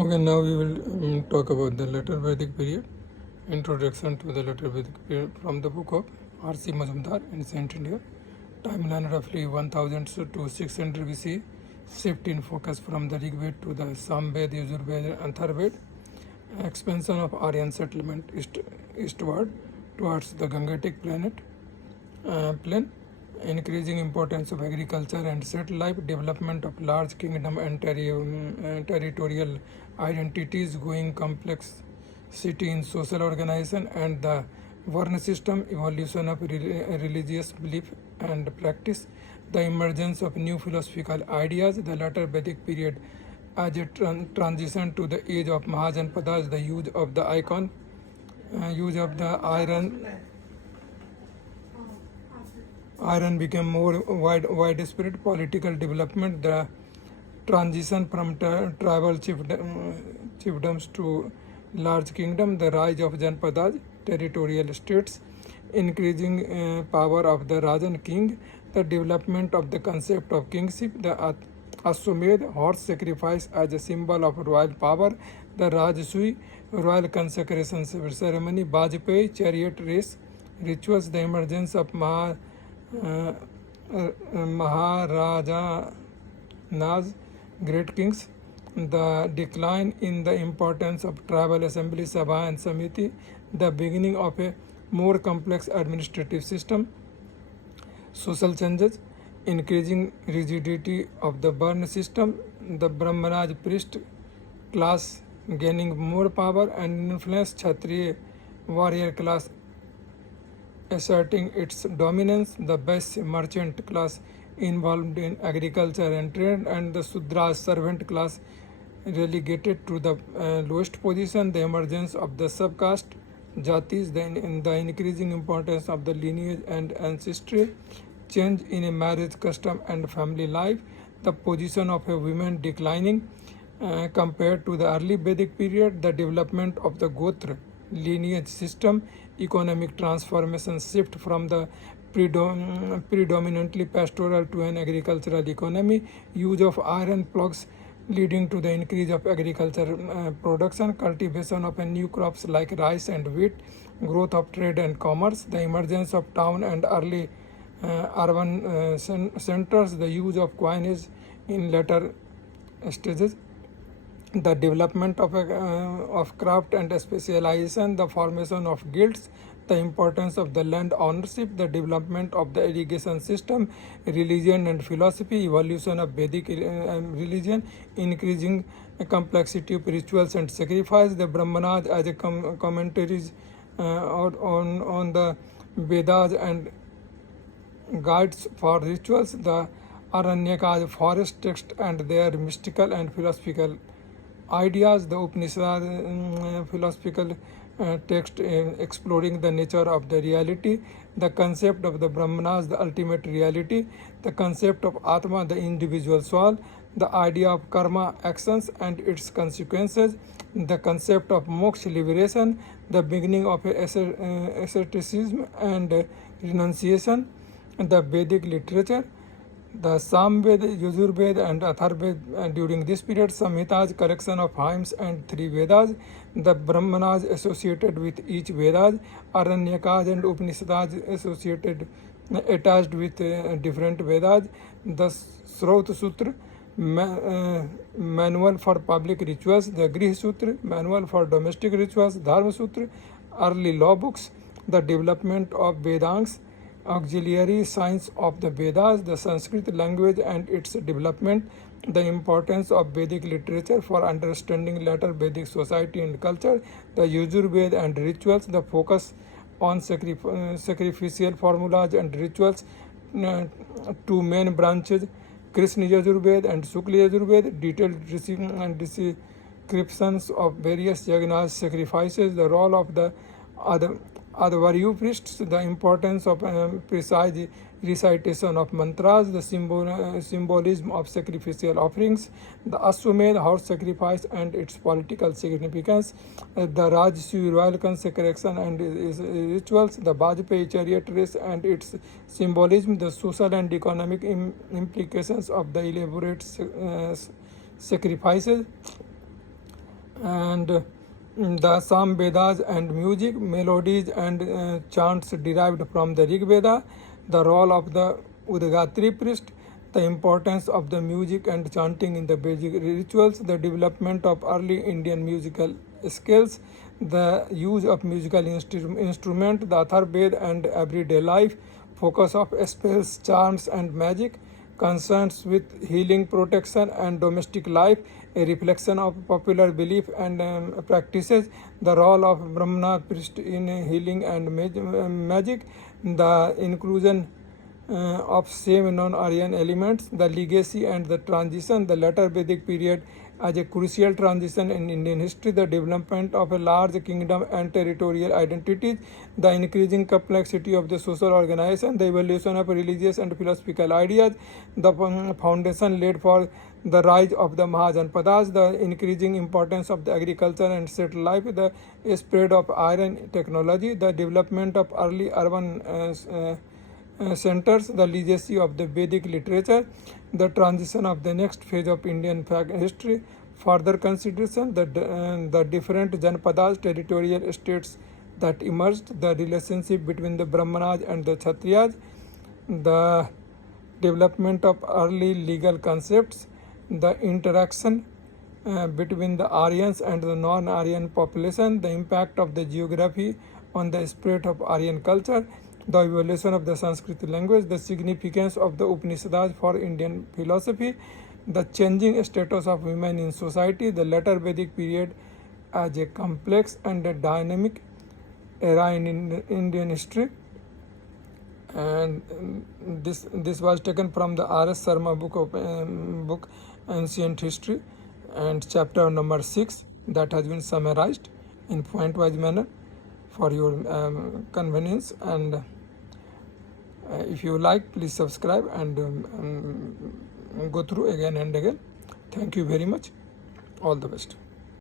Okay, now we will talk about the Later Vedic period. Introduction to the Later Vedic period from the book of RCMAJUMDAR, Ancient India. Timeline roughly 1000 to 600 BC. Shift in focus from the Rig Veda to the Samved, Yajurveda, and Atharved. Expansion of Aryan settlement eastward towards the Gangetic plain. Increasing importance of agriculture and settled life, development of large kingdom and territorial identities, going complexity in social organization and the Varna system, evolution of religious belief and practice, the emergence of new philosophical ideas, the later Vedic period as a transition to the age of Mahajanpadas, the use of the use of the iron became more widespread. Political development, the transition from tribal chiefdoms to large kingdom, the rise of Janpadas, territorial states, increasing power of the Rajan king, the development of the concept of kingship, the Ashwamedh, horse sacrifice as a symbol of royal power, the Rajsui, royal consecration ceremony, Vajpayee, chariot race, rituals, the emergence of Maharaja Naz, great kings, the decline in the importance of tribal assembly, Sabha and Samiti, the beginning of a more complex administrative system, social changes, increasing rigidity of the Varna system, the Brahmanaj priest class gaining more power and influence, Kshatriya warrior class asserting its dominance, the best merchant class involved in agriculture and trade, and the Sudra servant class relegated to the lowest position, the emergence of the subcaste, jatis, the increasing importance of the lineage and ancestry, change in a marriage custom and family life, the position of a woman declining compared to the early Vedic period, the development of the Gotra lineage system, economic transformation, shift from the predominantly pastoral to an agricultural economy, use of iron plugs leading to the increase of agriculture production, cultivation of new crops like rice and wheat, growth of trade and commerce, the emergence of town and early urban centers, the use of coinage in later stages, the development of craft and specialization, the formation of guilds, the importance of the land ownership, the development of the irrigation system, religion and philosophy, evolution of Vedic religion, increasing complexity of rituals and sacrifice, the Brahmanaj as a commentaries on the Vedas and guides for rituals, the Aranyaka as forest text and their mystical and philosophical ideas, the Upanishad philosophical text exploring the nature of the reality, the concept of the Brahmanas, the ultimate reality, the concept of Atma, the individual soul, the idea of karma, actions and its consequences, the concept of moksha, liberation, the beginning of asceticism and renunciation, the Vedic literature, the Samved, Yajurveda and Atharved during this period, Samhitas, collection of hymns and 3 Vedas, the Brahmanas associated with each Vedas, Aranyakas and Upanishads attached with different Vedas, the Srot Sutra, manual for public rituals, the Grih Sutra, manual for domestic rituals, Dharma Sutra, early law books, the development of Vedangas, auxiliary science of the Vedas, the Sanskrit language and its development, the importance of Vedic literature for understanding later Vedic society and culture, the Yajurveda and rituals, the focus on sacrificial formulas and rituals, 2 main branches, Krishna Yajurveda and Shukla Yajurveda, detailed descriptions of various yagnas, sacrifices, the role of the Advaryu priests, the importance of precise recitation of mantras, the symbolism of sacrificial offerings, the Ashwamedh horse sacrifice and its political significance, the Rajsui royal consecration and rituals, the Vajpayee chariot race and its symbolism, the social and economic implications of the elaborate sacrifices, and the Sam Vedas and music, melodies and chants derived from the Rig Veda, the role of the Udgatri priest, the importance of the music and chanting in the Vedic rituals, the development of early Indian musical scales, the use of musical instrument, the Atharvaved and everyday life, focus of spells, charms and magic, concerns with healing, protection and domestic life, a reflection of popular belief and practices, the role of Brahmana priest in healing and magic, the inclusion of same non-Aryan elements, the legacy and the transition, the later Vedic period as a crucial transition in Indian history, the development of a large kingdom and territorial identities, the increasing complexity of the social organization, the evolution of religious and philosophical ideas, the foundation laid for the rise of the Mahajanpadas, the increasing importance of the agriculture and settled life, the spread of iron technology, the development of early urban centers, the legacy of the Vedic literature, the transition of the next phase of Indian history, further consideration, the different Janpadas, territorial states that emerged, the relationship between the Brahmanas and the Kshatriyas, the development of early legal concepts, the interaction between the Aryans and the non-Aryan population, the impact of the geography on the spread of Aryan culture, the evolution of the Sanskrit language, the significance of the Upanishads for Indian philosophy, the changing status of women in society, the later Vedic period as a complex and a dynamic era in Indian history. And this was taken from the R.S. Sharma book Ancient History, and chapter number 6 that has been summarized in point-wise manner for your convenience. And if you like, please subscribe and go through again and again. Thank you very much. All the best.